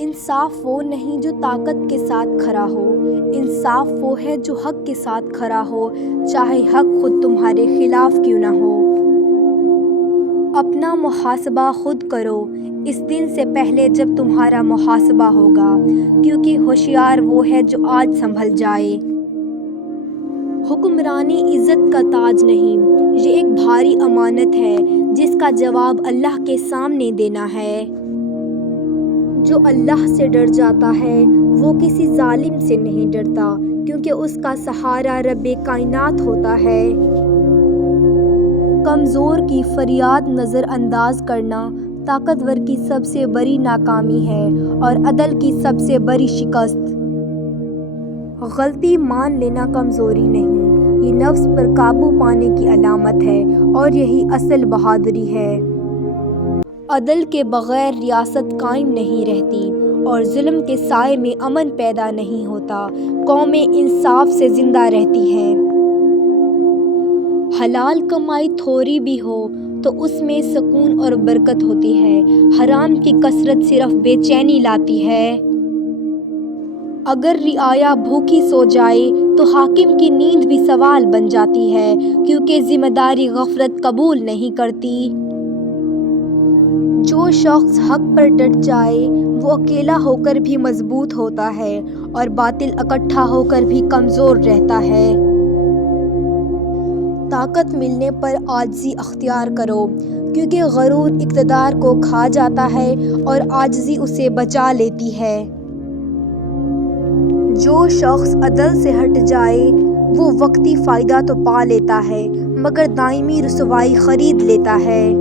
انصاف وہ نہیں جو طاقت کے ساتھ کھڑا ہو، انصاف وہ ہے جو حق کے ساتھ کھڑا ہو، چاہے حق خود تمہارے خلاف کیوں نہ ہو۔ اپنا محاسبہ خود کرو اس دن سے پہلے جب تمہارا محاسبہ ہوگا، کیونکہ ہوشیار وہ ہے جو آج سنبھل جائے۔ حکمرانی عزت کا تاج نہیں، یہ ایک بھاری امانت ہے جس کا جواب اللہ کے سامنے دینا ہے۔ جو اللہ سے ڈر جاتا ہے وہ کسی ظالم سے نہیں ڈرتا، کیونکہ اس کا سہارا رب کائنات ہوتا ہے۔ کمزور کی فریاد نظر انداز کرنا طاقتور کی سب سے بڑی ناکامی ہے اور عدل کی سب سے بڑی شکست۔ غلطی مان لینا کمزوری نہیں، یہ نفس پر قابو پانے کی علامت ہے اور یہی اصل بہادری ہے۔ عدل کے بغیر ریاست قائم نہیں رہتی اور ظلم کے سائے میں امن پیدا نہیں ہوتا۔ قومیں انصاف سے زندہ رہتی ہیں۔ حلال کمائی تھوڑی بھی ہو تو اس میں سکون اور برکت ہوتی ہے، حرام کی کثرت صرف بے چینی لاتی ہے۔ اگر رعایا بھوکی سو جائے تو حاکم کی نیند بھی سوال بن جاتی ہے، کیونکہ ذمہ داری غفلت قبول نہیں کرتی۔ جو شخص حق پر ڈٹ جائے وہ اکیلا ہو کر بھی مضبوط ہوتا ہے اور باطل اکٹھا ہو کر بھی کمزور رہتا ہے۔ طاقت ملنے پر عاجزی اختیار کرو، کیونکہ غرور اقتدار کو کھا جاتا ہے اور عاجزی اسے بچا لیتی ہے۔ جو شخص عدل سے ہٹ جائے وہ وقتی فائدہ تو پا لیتا ہے مگر دائمی رسوائی خرید لیتا ہے۔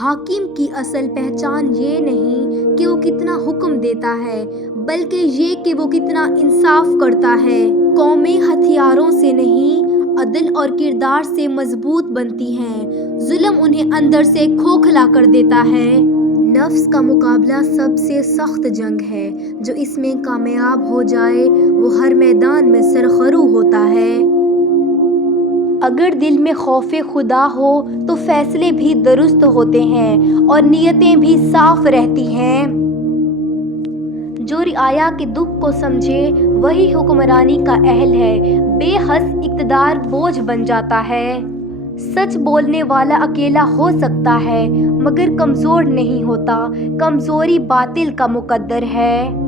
حاکم کی اصل پہچان یہ نہیں کہ وہ کتنا حکم دیتا ہے، بلکہ یہ کہ وہ کتنا انصاف کرتا ہے۔ قومیں ہتھیاروں سے نہیں، عدل اور کردار سے مضبوط بنتی ہیں، ظلم انہیں اندر سے کھوکھلا کر دیتا ہے۔ نفس کا مقابلہ سب سے سخت جنگ ہے، جو اس میں کامیاب ہو جائے وہ ہر میدان میں سرخرو ہوتا ہے۔ اگر دل میں خوف خدا ہو تو فیصلے بھی درست ہوتے ہیں اور نیتیں بھی صاف رہتی ہیں۔ جو رعایا کے دکھ کو سمجھے وہی حکمرانی کا اہل ہے، بے حس اقتدار بوجھ بن جاتا ہے۔ سچ بولنے والا اکیلا ہو سکتا ہے مگر کمزور نہیں ہوتا، کمزوری باطل کا مقدر ہے۔